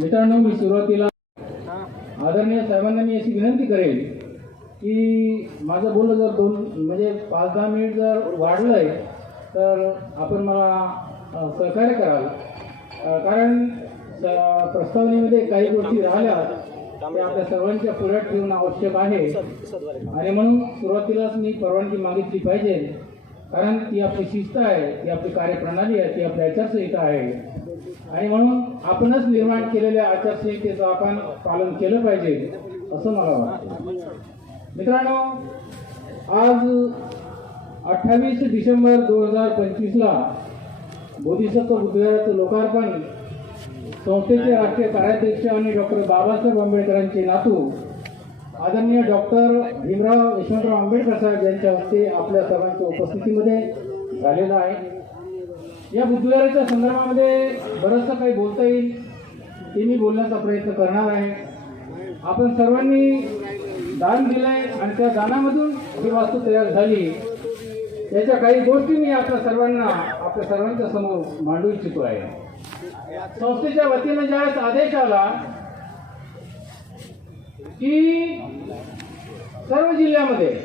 मित्रांनो मी सुरुवातीला आदरणीय साहेबांना मी अशी विनंती करेल की माझं बोलणं जर दोन म्हणजे पाच दहा मिनिट जर वाढलंय तर आपण मला सहकार्य कराल. कारण प्रस्तावनेमध्ये काही गोष्टी राहिल्या त्या आपल्या सर्वांच्या पुढ्यात ठेवणं आवश्यक आहे. आणि म्हणून सुरुवातीलाच मी परवानगी मागितली पाहिजे. कारण ती आपली शिस्त आहे ती आपली कार्यप्रणाली आहे ती आपली आचारसंहिता आहे. आणि म्हणून आपणच निर्माण केलेल्या आचारसंहितेचं आपण पालन केलं पाहिजे असं मला वाटतं. मित्रांनो आज अठ्ठावीस डिसेंबर दोन हजार पंचवीसला बोधिसत्व बुद्धविहाराचं लोकार्पण संस्थेचे राष्ट्रीय कार्याध्यक्ष आणि डॉक्टर बाबासाहेब आंबेडकरांचे नातू आदरणीय डॉक्टर भीमराव यशवंतराव आंबेडकर साहेब यांच्या हस्ते आपल्या सर्वांच्या उपस्थितीमध्ये झालेला आहे. या बुद्धविहाराच्या संदर्भामध्ये बरंचसं काही बोलता येईल. ते मी बोलण्याचा प्रयत्न करणार आहे. आपण सर्वांनी दान दिलंय आणि त्या दानामधून ही वास्तू तयार झाली. याच्या काही गोष्टी मी आपल्या सर्वांना आपल्या सर्वांच्या समोर मांडू इच्छितो आहे. संस्थेच्या वतीनं ज्यावेळेस आदेश आला की सर्व जिल्ह्यामध्ये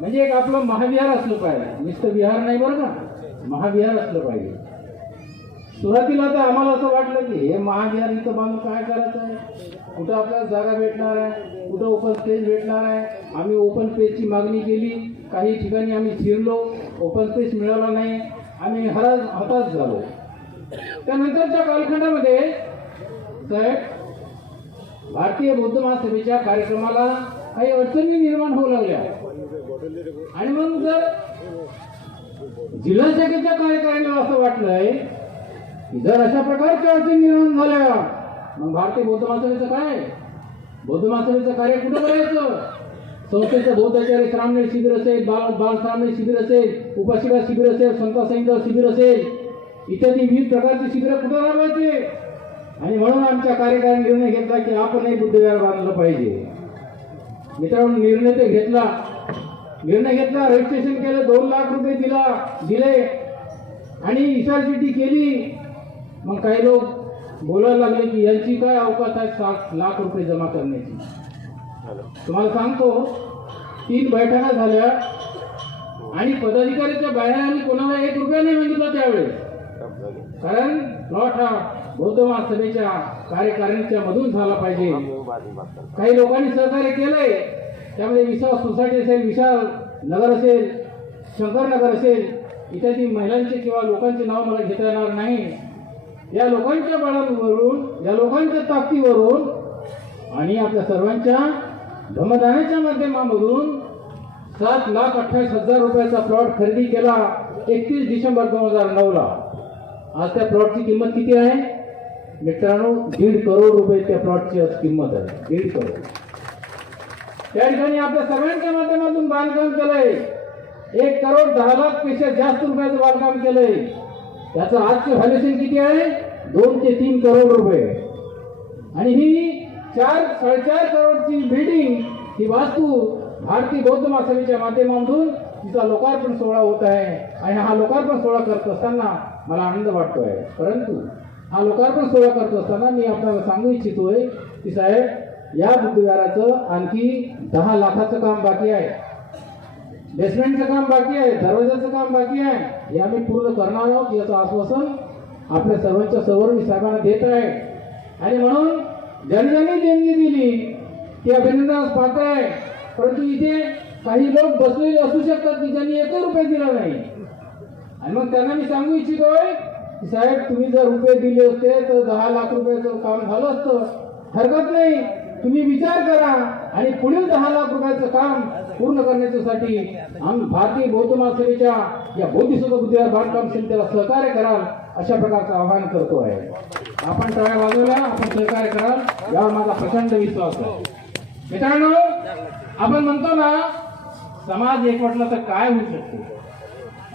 म्हणजे एक आपलं महाविहार असलं पाहिजे. नुसतं विहार नाही बरं का? महाविहार असलं पाहिजे. सुरुवातीला तर आम्हाला असं वाटलं की हे महाविहार इथं बांधून काय करायचं आहे? कुठं आपल्याला जागा भेटणार आहे? कुठं ओपन स्पेस भेटणार आहे? आम्ही ओपन स्पेसची मागणी केली. काही ठिकाणी आम्ही फिरलो. ओपन स्पेस मिळाला नाही. आम्ही हराज हताश झालो. त्यानंतरच्या कालखंडामध्ये साहेब भारतीय बौद्ध महासभेच्या कार्यक्रमाला काही अडचणी निर्माण होऊ लागल्या. आणि मग जर जिल्हा शाखेच्या कार्यकारिणीला असं वाटलंय की जर अशा प्रकारच्या अडचणी निर्माण झाल्या मग भारतीय बौद्ध महासभेचं काय? बौद्ध महासभेचं कार्य कुठं करायचं? संस्थेचं बौद्धाचार्य श्रामणे शिबिर असेल बाल बाल श्रामणेर शिबिर असेल उपाशिका शिबिर असेल संत संहिता शिबिर असेल इत्यादी विविध प्रकारची शिबिरं कुठं राबवायचे? आणि म्हणून आमच्या कार्यकारी निर्णय घेतला की आपणही बुद्धविहार बांधलं पाहिजे. मित्रांनो निर्णय ते घेतला. निर्णय घेतला रजिस्ट्रेशन केलं दोन लाख रुपये दिला दिले. आणि इशारचिठी केली. मग काही लोक बोलायला लागले की यांची काय अवकाश आहे? सात लाख रुपये जमा करण्याची. तुम्हाला सांगतो तीन बैठका झाल्या आणि पदाधिकाऱ्याच्या बाहेर आम्ही कोणाला एक रुपया नाही मागितला त्यावेळेस. कारण प्लॉट हा बौद्ध महासभेच्या कार्यकारिणीच्या मधून झाला पाहिजे. काही लोकांनी सहकार्य केलंय. त्यामध्ये विशाल सोसायटी असेल विशाल नगर असेल शंकरनगर असेल इत्यादी महिलांचे किंवा लोकांचे नाव मला घेता येणार नाही. या लोकांच्या बळावरून या लोकांच्या ताकदीवरून आणि आपल्या सर्वांच्या धमदानाच्या माध्यमामधून सात लाख अठ्ठावीस हजार रुपयाचा प्लॉट खरेदी केला एकतीस डिसेंबर दोन हजार नऊला. आज त्या प्लॉटची किंमत किती आहे? मित्रांनो दीड करोड रुपये त्या प्लॉटची आज किंमत आहे. दीड करोड. त्या ठिकाणी आपल्या सर्वांच्या माध्यमातून बांधकाम केलंय. एक करोड दहा लाखपेक्षा जास्त रुपयाचं बांधकाम केलंय. त्याचं आजचं व्हॅल्युएशन किती आहे? दोन ते तीन करोड रुपये. आणि ही चार साडेचार करोडची बिल्डिंग ही वास्तू भारतीय बौद्ध महासभेच्या माध्यमातून तिचा लोकार्पण सोहळा होत आहे. आणि हा लोकार्पण सोहळा करत असताना मला आनंद वाटतोय. परंतु हा लोकार्पण सोहळा करत असताना मी आपल्याला सांगू इच्छितोय की साहेब या बुद्धविहाराचं आणखी दहा लाखाचं काम बाकी आहे. बेसमेंटचं काम बाकी आहे दरवाजाचं काम बाकी आहे. हे आम्ही पूर्ण करणार आहोत याचं आश्वासन आपल्या सर्वांच्या समोर साहेबांना देत आहे. आणि म्हणून ज्यांनी देणगी दिली ती अभिनंदनास पात्र आहे. परंतु इथे काही लोक बसलेले असू शकतात की ज्यांनी एक रुपये दिला नाही. आणि मग त्यांना मी सांगू इच्छितोय की साहेब तुम्ही जर रुपये दिले असते तर दहा लाख रुपयाचं काम झालं असतं. हरकत नाही. तुम्ही विचार करा आणि पुढील दहा लाख रुपयाचं काम पूर्ण करण्याच्यासाठी आम्ही भारतीय बौद्ध महासभेच्या या बौद्धिसत्व बुद्धीवर बांधकाम समितीला सहकार्य कराल अशा प्रकारचं आवाहन करतो आहे. आपण टाळ्या वाजवल्या आपण सहकार्य कराल. यावर माझा प्रचंड विश्वास आहे. मित्रांनो आपण म्हणतो ना समाज एकवटला तर काय होऊ शकतो?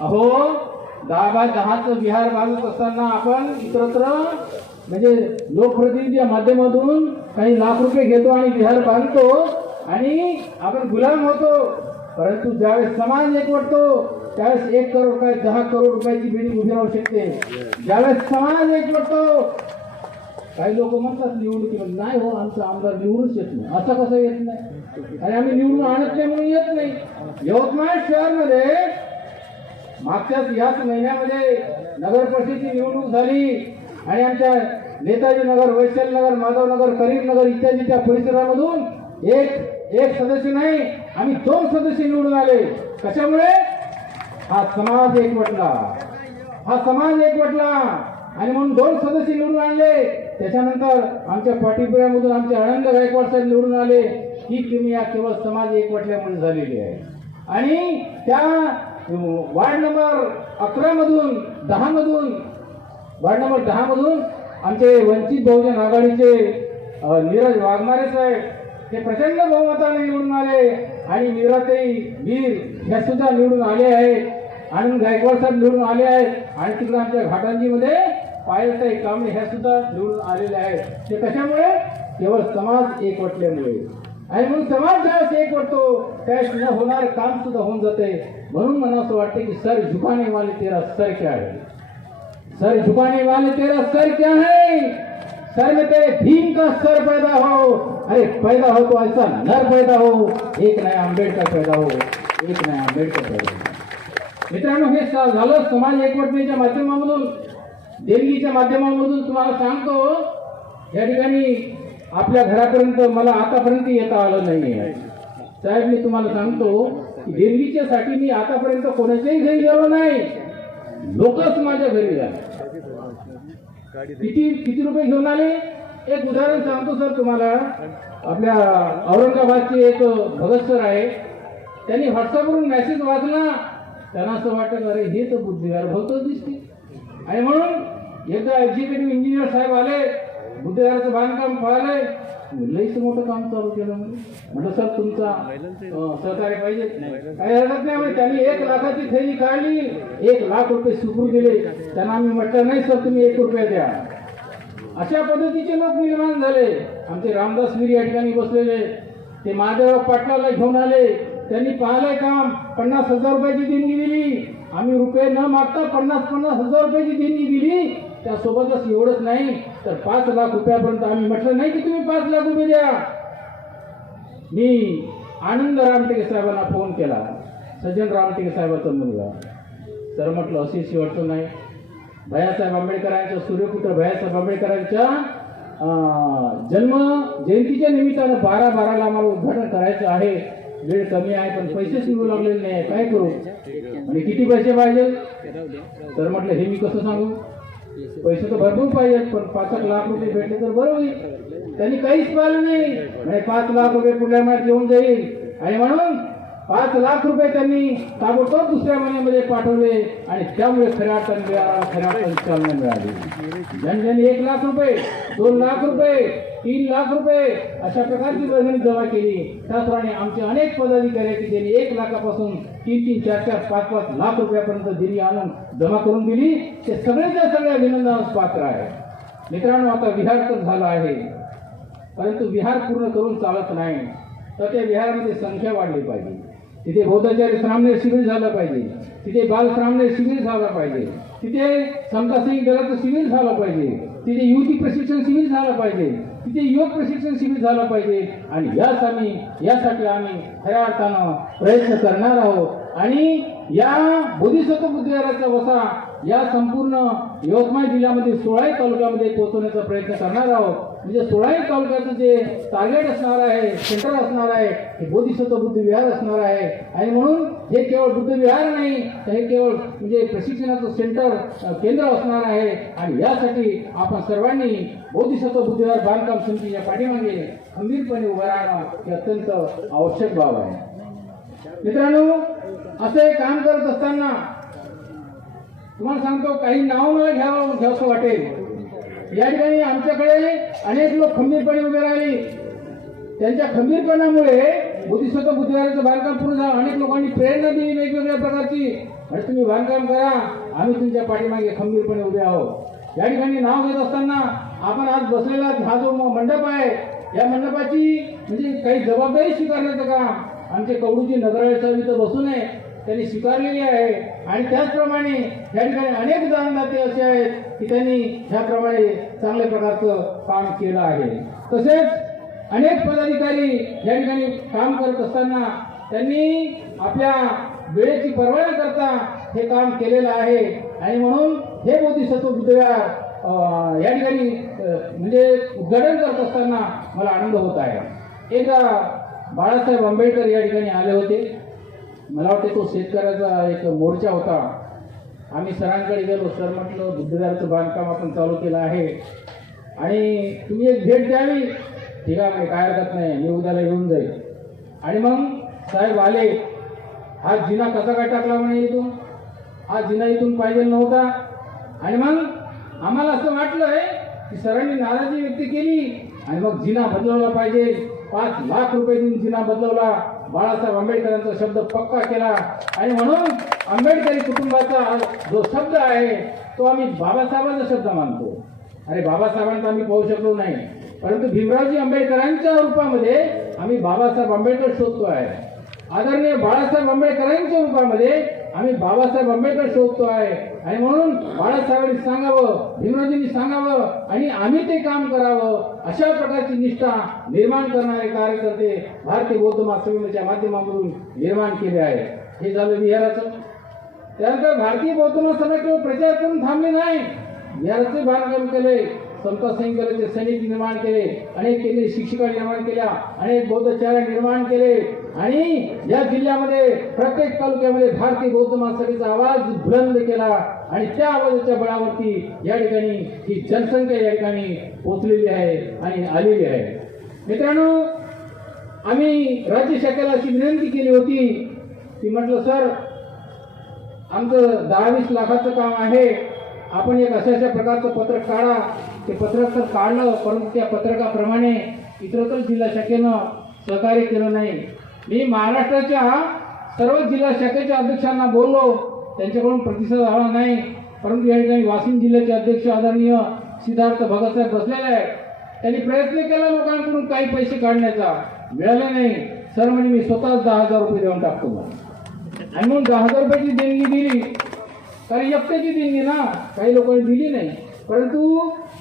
अहो दहा बाय दहाचं विहार बांधत असताना आपण इतरत्र म्हणजे लोकप्रतिनिधी माध्यमातून काही लाख रुपये घेतो आणि विहार बांधतो आणि आपण गुलाम होतो. परंतु ज्यावेळेस समाज एकवटतो त्यावेळेस एक करोड काय दहा करोड रुपयाची बिल्डिंग उभी राहू शकते. ज्यावेळेस समाज एकवटतो काही लोक म्हणतात निवडून नाही हो आमचा आमदार निवडूनच येत नाही. असं कसं येत नाही? आणि आम्ही निवडून आणत नाही म्हणून येत नाही. यवतमाळ शहरमध्ये मागच्याच याच महिन्यामध्ये नगर परिषदेची निवडणूक झाली. आणि आमच्या नेताजी नगर वैशाल नगर माधव नगर करीमनगर इत्यादी त्या परिसरामधून एक एक सदस्य नाही आम्ही दोन सदस्य निवडून आले. कशामुळे? हा समाज एकवटला हा समाज एकवटला आणि म्हणून दोन सदस्य निवडून आणले. त्याच्यानंतर आमच्या पाठिंब्यामधून आमचे आनंद गायकवाड साहेब निवडून आले. ही तुम्ही या केवळ समाज एकवटल्यामुळे झालेली आहे. आणि त्या वार्ड नंबर अकरा मधून दहा मधून वार्ड नंबर दहा मधून आमचे वंचित बहुजन आघाडीचे नीरज वाघमारे साहेब ते प्रचंड बहुमताने निवडून आले आणि मीराताई वीर ह्या सुद्धा निवडून आले आहेत. आनंद गायकवाड साहेब निवडून आले आहेत. आणि तिकडे आमच्या घाटांजीमध्ये पायलताई कांबळे ह्या सुद्धा निवडून आलेल्या आहेत. ते कशामुळे? केवळ समाज एकवटल्यामुळे आणि म्हणून समाज ज्यावेळेस एक वाटतो. त्यावेळेस न होणारे काम सुद्धा होऊन जाते. म्हणून मला असं वाटते की सर झुकाने वाले तेरा सर खेळ सर झुकाने वाले तेरा सर क्या है? सर में तेरे भीम का सर पैदा हो। अरे पैदा हो तो ऐसा नर पैदा हो। एक नया आंबेडकर पैदा हो। एक नया आंबेडकर पैदा हो। मित्रांनो हे झालं. समाज एकवटण्याच्या माध्यमामधून देणगीच्या माध्यमामधून तुम्हाला सांगतो या ठिकाणी आपल्या घरापर्यंत मला आतापर्यंत येता आलं नाही आहे साहेब मी तुम्हाला सांगतो की मी आतापर्यंत कोणाच्याही घरी गेलो नाही. लोकच माझ्या घरी झाले किती किती रुपये घेऊन आले? एक उदाहरण सांगतो सर तुम्हाला. आपल्या औरंगाबादचे एक भगत सर आहे. त्यांनी व्हॉट्सअपवरून मेसेज वाचला. त्यांना असं वाटलं अरे हे तर बुद्धिवार भरतच दिसते आणि म्हणून एकदा एक्झिक्युटिव्ह इंजिनियर साहेब आले. बुद्धिवाराचं बांधकाम पाहिलंय लईच मोठं काम चालू केलं म्हणजे म्हटलं सर तुमचा सहकार्य पाहिजे. काही हरकत नाही त्यांनी एक लाखाची थैली काढली. एक लाख रुपये सुपूर दिले. त्यांना आम्ही म्हटलं नाही सर तुम्ही एक रुपया द्या. अशा पद्धतीचे लोक निर्माण झाले. आमचे रामदास वीर या ठिकाणी बसलेले. ते महादेवराव पाटलाला घेऊन आले. त्यांनी पाहिलंय काम. पन्नास हजार रुपयाची देणगी दिली. आम्ही रुपये न मागता पन्नास पन्नास हजार रुपयाची देणगी दिली. त्यासोबतच एवढंच नाही. तर पाच लाख रुपयापर्यंत आम्ही म्हटलं नाही की तुम्ही पाच लाख रुपये द्या. मी आनंद रामटेके साहेबांना फोन केला. सज्जन रामटेके साहेबाचा मुलगा. तर म्हटलं अशी शिवटचं नाही. भयासाहेब आंबेडकरांच्या सूर्यपुत्र भैयासाहेब आंबेडकरांच्या जन्म जयंतीच्या निमित्तानं बारा बाराला आम्हाला उद्घाटन करायचं आहे. वेळ कमी आहे पण पैसेच निघू लागलेले नाही. काय करू? आणि किती पैसे पाहिजे? तर म्हटलं हे मी कसं सांगू? पैसे तर भरपूर पाहिजेत पण पाच एक लाख रुपये भेटले तर बरं होईल. त्यांनी काहीच पाहिलं नाही. म्हणजे पाच लाख रुपये पुढल्या महिन्यात येऊन जाईल. आणि म्हणून पाच लाख रुपये त्यांनी ताबडतोब दुसऱ्या महिन्यामध्ये पाठवले आणि त्यामुळे खऱ्या अर्थाने खऱ्या अर्थाने चालना मिळाली. ज्यांनी एक लाख रुपये दोन लाख रुपये तीन लाख रुपये अशा प्रकारची वर्गणी जमा केली. त्याचप्रमाणे आमचे अनेक पदाधिकारी आहेत की एक लाखापासून तीन तीन चार चार पाच पाच लाख रुपयापर्यंत दिली आणून जमा करून दिली. ते सगळ्यांच्या सगळ्या अभिनंदनास पात्र आहे. मित्रांनो आता विहार तर झाला आहे. परंतु विहार पूर्ण करून चालत नाही. तर त्या विहारामध्ये संख्या वाढली पाहिजे. तिथे बौद्धाचार्य श्रामणे शिबिर झालं पाहिजे. तिथे बाल श्रामणे शिबिर झालं पाहिजे. तिथे समता सिंग दलाचं शिबिर झालं पाहिजे. तिथे युवती प्रशिक्षण शिबिर झालं पाहिजे. तिथे योग प्रशिक्षण शिबिर झालं पाहिजे. आणि यास आम्ही यासाठी आम्ही खऱ्या अर्थानं प्रयत्न करणार आहोत. आणि या बोधिसत्व बुद्धिवाराचा वसा या संपूर्ण यवतमाळ जिल्ह्यामध्ये सोळाही तालुक्यामध्ये पोहोचवण्याचा प्रयत्न करणार आहोत. म्हणजे सोळाही तालुक्याचं जे टार्गेट असणार आहे सेंटर असणार आहे हे बोधिसत्व बुद्धविहार असणार आहे. आणि म्हणून हे केवळ बुद्ध विहार नाही तर हे केवळ म्हणजे प्रशिक्षणाचं सेंटर केंद्र असणार आहे. आणि यासाठी आपण सर्वांनी बोधिसत्व बुद्धीवर बांधकाम समितीच्या पाठीमागे खंबीरपणे उभं राहणं हे अत्यंत आवश्यक बाब आहे. मित्रांनो असं काम करत असताना तुम्हाला सांगतो काही नाव मला घ्यावं घ्यावसं वाटेल. या ठिकाणी आमच्याकडे अनेक लोक खंबीरपणे उभे राहिले. त्यांच्या खंबीरपणामुळे बुद्धिसत्व बुद्धिवाराचं बांधकाम पूर्ण झालं. अनेक लोकांनी प्रेरणा दिली वेगवेगळ्या प्रकारची. आणि तुम्ही बांधकाम करा आम्ही तुमच्या पाठीमागे खंबीरपणे उभे आहोत. या ठिकाणी नाव घेत असताना आपण आज बसलेला हा जो मंडप आहे या मंडपाची म्हणजे काही जबाबदारी स्वीकारण्याचं काम आमचे कवडूची नगराळे इथं बसून आहे त्यांनी स्वीकारलेली आहे. आणि त्याचप्रमाणे या ठिकाणी अनेक दानदाते असे आहेत की त्यांनी ह्याप्रमाणे चांगल्या प्रकारचं काम केलं आहे. तसेच अनेक पदाधिकारी या ठिकाणी काम करत असताना त्यांनी आपल्या वेळेची पर्वा न करता हे काम केलेलं आहे. आणि म्हणून हे बोधिसत्व बुद्धविहार या ठिकाणी म्हणजे उद्घाटन करत असताना मला आनंद होत आहे. एकदा बाळासाहेब आंबेडकर या ठिकाणी आले होते. मला वाटते तो शेतकऱ्याचा एक मोर्चा होता. आम्ही सरांकडे गेलो सर म्हटलं बुद्धविहाराचं बांधकाम आपण चालू केलं आहे. आणि तुम्ही एक भेट द्यावी. ठीक आहे काय हरकत नाही. मी उद्याला येऊन जाईल. आणि मग साहेब आले. हा जिना कसा काय टाकला म्हणे इथून? हा जिना इथून पाहिजे नव्हता. आणि मग आम्हाला असं वाटलंय की सरांनी नाराजी व्यक्त केली आणि मग जिना बदलवला पाहिजे. पाच लाख रुपये देऊन जिना बदलवला. बाळासाहेब आंबेडकरांचा शब्द पक्का केला. आणि म्हणून आंबेडकरी कुटुंबाचा जो शब्द आहे तो आम्ही बाबासाहेबांचा शब्द मानतो. अरे बाबासाहेबांचा आम्ही पाहू शकलो नाही. परंतु भीमरावजी आंबेडकरांच्या रूपामध्ये आम्ही बाबासाहेब आंबेडकर शोधतो आहे आदरणीय बाळासाहेब आंबेडकरांच्या रूपामध्ये आम्ही बाबासाहेब आंबेडकर शोधतो आहे. आणि म्हणून बाळासाहेबांनी सांगावं भीमराजींनी सांगावं आणि आम्ही ते काम करावं अशा प्रकारची निष्ठा निर्माण करणारे कार्यकर्ते भारतीय बौद्ध महासभेच्या माध्यमातून निर्माण केले आहे. हे झालं विहाराचं. त्यानंतर भारतीय बौद्ध महासभा केवळ प्रचार करून थांबले नाही. विहाराचे बांधकाम केले संत संघाचे सैनिक निर्माण केले अनेक केंद्रीय शिक्षिका निर्माण केल्या अनेक बौद्धचार्य निर्माण केले. आणि या जिल्ह्यामध्ये प्रत्येक तालुक्यामध्ये भारतीय बौद्ध महासभेचा आवाज बुलंद केला. आणि त्या आवाजाच्या बळावरती या ठिकाणी ही जनसंख्या या ठिकाणी पोचलेली आहे आणि आलेली आहे. मित्रांनो आम्ही राज्य शाखेला अशी विनंती केली होती. की म्हटलं सर आमचं दहा वीस लाखाचं काम आहे. आपण एक अशा अशा प्रकारचं पत्रक काढा. ते पत्रक तर काढलं परंतु त्या पत्रकाप्रमाणे इतरत्र जिल्हा शाखेनं सहकार्य केलं नाही. मी महाराष्ट्राच्या सर्व जिल्हा शाखेच्या अध्यक्षांना बोललो त्यांच्याकडून प्रतिसाद आला नाही. परंतु या ठिकाणी वाशिम जिल्ह्याचे अध्यक्ष आदरणीय सिद्धार्थ भगतसाहेब बसलेले आहेत. त्यांनी प्रयत्न केला लोकांकडून काही पैसे काढण्याचा. मिळाले नाही. सर म्हणजे मी स्वतःच दहा हजार रुपये देऊन टाकतो आणि म्हणून दहा हजार रुपयाची देणगी दिली. कारण एकट्याची देणगी ना काही लोकांनी दिली नाही. परंतु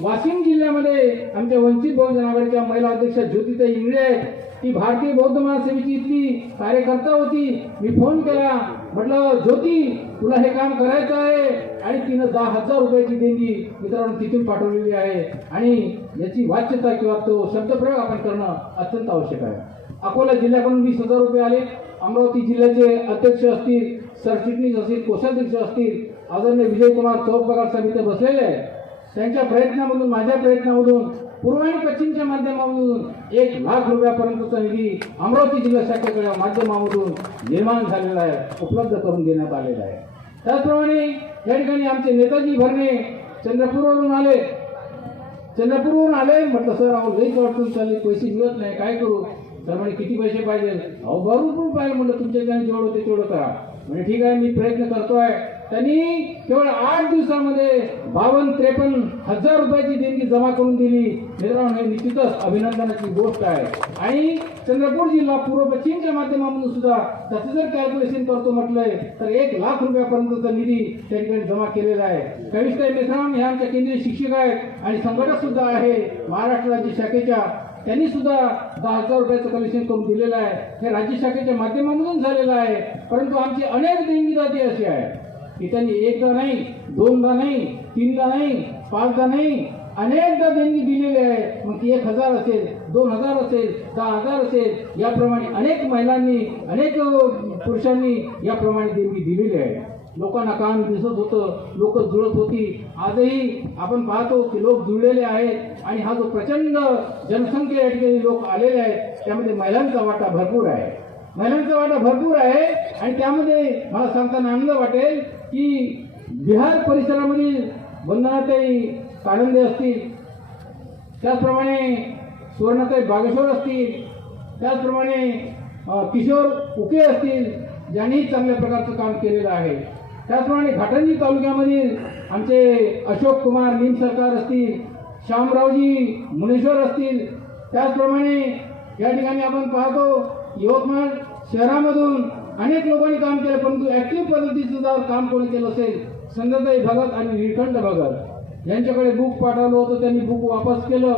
वाशिम जिल्ह्यामध्ये आमच्या वंचित बहुजन आघाडीच्या महिला अध्यक्ष ज्योतिताई इंगळे आहेत. ती भारतीय बौद्ध महासेवेची इथली कार्यकर्ता होती. मी फोन केला. म्हटलं ज्योती तुला हे काम करायचं आहे आणि तिनं दहा हजार रुपयाची देणगी मित्रांनो तिथून पाठवलेली आहे आणि याची वाच्यता किंवा तो शब्दप्रयोग आपण करणं अत्यंत आवश्यक आहे. अकोला जिल्ह्याकडून वीस हजार रुपये आले. अमरावती जिल्ह्याचे अध्यक्ष असतील सरचिटणीस असतील कोषाध्यक्ष असतील आदरणीय विजयकुमार चौक पगार समिती बसलेले आहे त्यांच्या प्रयत्नामधून माझ्या प्रयत्नामधून पूर्व आणि पश्चिमच्या माध्यमामधून एक लाख रुपयापर्यंतचा निधी अमरावती जिल्हा शाखेच्या माध्यमामधून निर्माण झालेला आहे उपलब्ध करून देण्यात आलेला आहे. त्याचप्रमाणे या ठिकाणी आमचे नेताजी भरणे चंद्रपूरवरून आले. चंद्रपूरवरून आले म्हटलं सर अहो लईच अडचण चालली पैसे मिळत नाही काय करू? सर म्हणे किती पैसे पाहिजे? अहो भरपूर पाहिजे. म्हटलं तुमच्या ठिकाणी जेवढं होते तेवढं करा. म्हणजे ठीक आहे मी प्रयत्न करतो आहे त्यांनी केवळ आठ दिवसामध्ये बावन्न त्रेपन्न हजार रुपयाची देणगी जमा करून दिली. मित्रांनो हे निश्चितच अभिनंदनाची गोष्ट आहे. आणि चंद्रपूर जिल्हा पूर्व पश्चिमच्या माध्यमातून सुद्धा त्याचं जर कॅल्क्युलेशन करतो म्हटलंय तर एक लाख रुपयापर्यंतचा निधी त्या ठिकाणी जमा केलेला आहे. कविष्ठ मेश्राम हे आमच्या केंद्रीय शिक्षक आहेत आणि संघटक सुद्धा आहे. महाराष्ट्र राज्य शाखेच्या. त्यांनी सुद्धा दहा हजार रुपयाचं कमिशन करून दिलेलं आहे. हे राज्य शाखेच्या माध्यमामधून झालेलं आहे. परंतु आमची अनेक देणगी जाती अशी आहे की त्यांनी एकदा नाही दोनदा नाही तीनदा नाही पाचदा नाही अनेकदा त्यांनी दिलेली आहे. मग ती एक हजार असेल दोन हजार असेल दहा हजार असेल याप्रमाणे अनेक महिलांनी अनेक पुरुषांनी याप्रमाणे देणगी दिलेली आहे. लोकांना काम दिसत होतं लोक जुळत होती. आजही आपण पाहतो की लोक जुळलेले आहेत आणि हा जो प्रचंड जनसंख्या या ठिकाणी लोक आलेले आहेत त्यामध्ये महिलांचा वाटा भरपूर आहे. महिलांचा वाटा भरपूर आहे आणि त्यामध्ये मला सांगताना आनंद वाटेल की बिहार परिसरामध्ये वंदनाताई कानंदे असतील त्याचप्रमाणे सुवर्णाताई बागेश्वर असतील त्याचप्रमाणे किशोर उके असतील ज्यांनी चांगल्या प्रकारचं काम केलेलं आहे. त्याचप्रमाणे घाटंजी तालुक्यामधील आमचे अशोक कुमार निम सरकार असतील श्यामरावजी मुनेश्वर असतील त्याचप्रमाणे या ठिकाणी आपण पाहतो यवतमाळ शहरामधून अनेक लोकांनी काम केलं परंतु ऍक्टिव्ह पद्धतीचं जर काम कोणी केलं असेल संगताई भगत आणि निखंड भगत. यांच्याकडे बुक पाठवलं होतं त्यांनी बुक वापस केलं.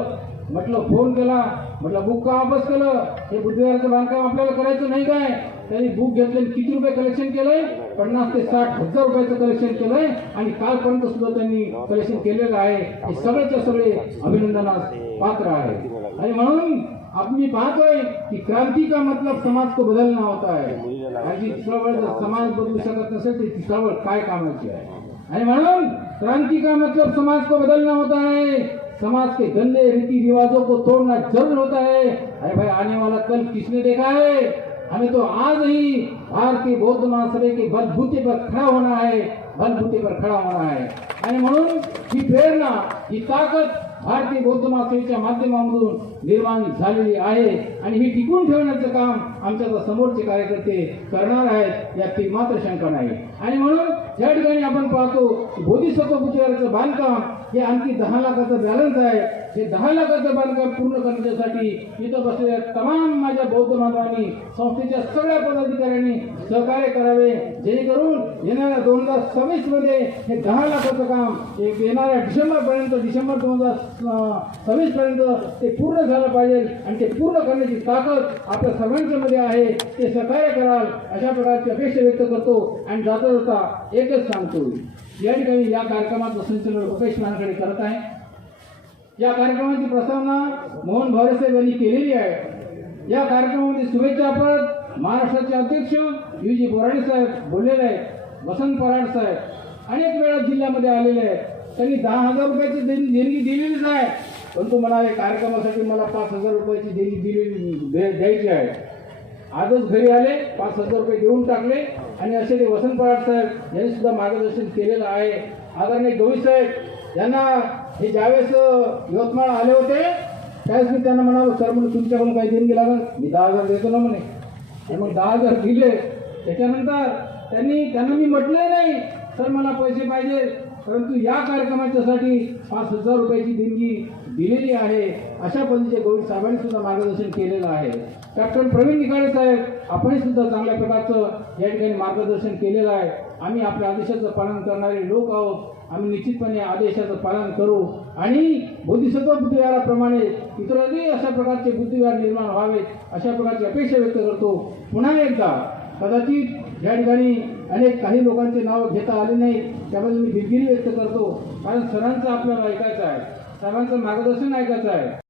म्हटलं फोन केला. म्हटलं बुक का वापस केलं? हे बुद्धिवाराचं बांधकाम आपल्याला करायचं नाही काय? त्यांनी बुक घेतलं आणि किती रुपये कलेक्शन केलंय? पन्नास ते साठ हजार रुपयाचं कलेक्शन केलंय. आणि कालपर्यंत सुद्धा त्यांनी कलेक्शन केलेलं आहे. हे सगळेच्या सगळे अभिनंदनास पात्र आहे. आणि म्हणून आपण मी पाहतोय की क्रांती का मतलब समाज को बदलना होता है। आणि ती चळवळ जर समाज बदलू शकत नसेल तर ती चळवळ काय कामाची आहे आणि म्हणून क्रांति का मतलब समाज को बदलना होता है। समाज के गंदे रीति रिवाजों को तोड़ना जरूर होता है। अरे भाई आने वाला कल किसने देखा है? हमें तो आज ही भारतीय बौद्ध महासभा के बलबूते पर खड़ा होना है। बलबूते पर खड़ा होना है। आणि म्हणून ही प्रेरणा ही ताकद भारतीय बौद्ध महासभेच्या माध्यमामधून निर्माण झालेली आहे. आणि ही टिकून ठेवण्याचं काम आमच्या समोरचे कार्यकर्ते करणार आहेत यात ती मात्र शंका नाही. आणि म्हणून या ठिकाणी आपण पाहतो बोधिसत्व पुतळ्याचं बांधकाम हे आणखी दहा लाखाचं बॅलन्स आहे. हे दहा लाखाचं बांधकाम पूर्ण करण्यासाठी इथं बसलेल्या तमाम माझ्या बौद्ध बांधवांनी संस्थेच्या सगळ्या पदाधिकाऱ्यांनी सहकार्य करावे जेणेकरून येणाऱ्या दोन हजार सव्वीसमध्ये हे दहा लाखाचं काम एक येणाऱ्या डिसेंबर पर्यंत डिसेंबर दोन हजार सव्वीस पर्यंत ते पूर्ण झालं पाहिजे आणि ते पूर्ण करण्याची ताकद आपल्या सर्वांच्या मध्ये आहे. ते सहकार्य कराल अशा प्रकारची अपेक्षा व्यक्त करतो आणि जाता जाता एकच सांगतो. या ठिकाणी या कार्यक्रमाचं संचलन रुपेश मानकडे करत आहे. या कार्यक्रमाची प्रस्तावना मोहन भावरेसाहेब यांनी केलेली आहे. या कार्यक्रमामध्ये शुभेच्छापद महाराष्ट्राचे अध्यक्ष यू जी बोराडे साहेब बोललेले आहेत वसंत पराड साहेब. अनेक वेळा जिल्ह्यामध्ये आलेले आहेत. त्यांनी दहा हजार रुपयाची देणी देणगी दिलेलीच आहे. परंतु मला या कार्यक्रमासाठी मला पाच हजार रुपयाची देणगी दिलेली दे- द्यायची आहे. आजच घरी आले पाच हजार रुपये देऊन टाकले आणि असे ते वसंत पराड साहेब यांनी सुद्धा मार्गदर्शन केलेलं आहे. आदरणीय गवई साहेब यांना हे ज्यावेळेस यवतमाळ आले होते त्यावेळेस मी त्यांना म्हणालो सर म्हणून तुमच्याकडून काही देणगी लागल? मी दहा हजार देतो ना म्हणे. आणि मग दहा हजार दिले. त्याच्यानंतर त्यांनी त्यांना मी म्हटलं नाही सर मला पैसे पाहिजे. परंतु या कार्यक्रमाच्यासाठी पाच हजार रुपयाची देणगी दिलेली आहे. अशा पद्धतीचे गोविंद साहेबांनी सुद्धा मार्गदर्शन केलेलं आहे. कॅप्टन प्रवीण निकाळे साहेब आपणही सुद्धा चांगल्या प्रकारचं या ठिकाणी मार्गदर्शन केलेलं आहे. आम्ही आपल्या आदेशाचं पालन करणारे लोक आहोत. आम्ही निश्चितपणे आदेशाचं पालन करू. आणि बोधिसत्व बुद्धिवाराप्रमाणे इतरही अशा प्रकारचे बुद्धिवार निर्माण व्हावेत अशा प्रकारची अपेक्षा व्यक्त करतो. पुन्हा एकदा कदाचित या ठिकाणी अनेक काही लोकांचे नाव घेता आले नाही त्याबद्दल मी दिलगिरी व्यक्त करतो. कारण सरांचं आपल्याला ऐकायचं आहे. सरांचं मार्गदर्शन ऐकायचं आहे.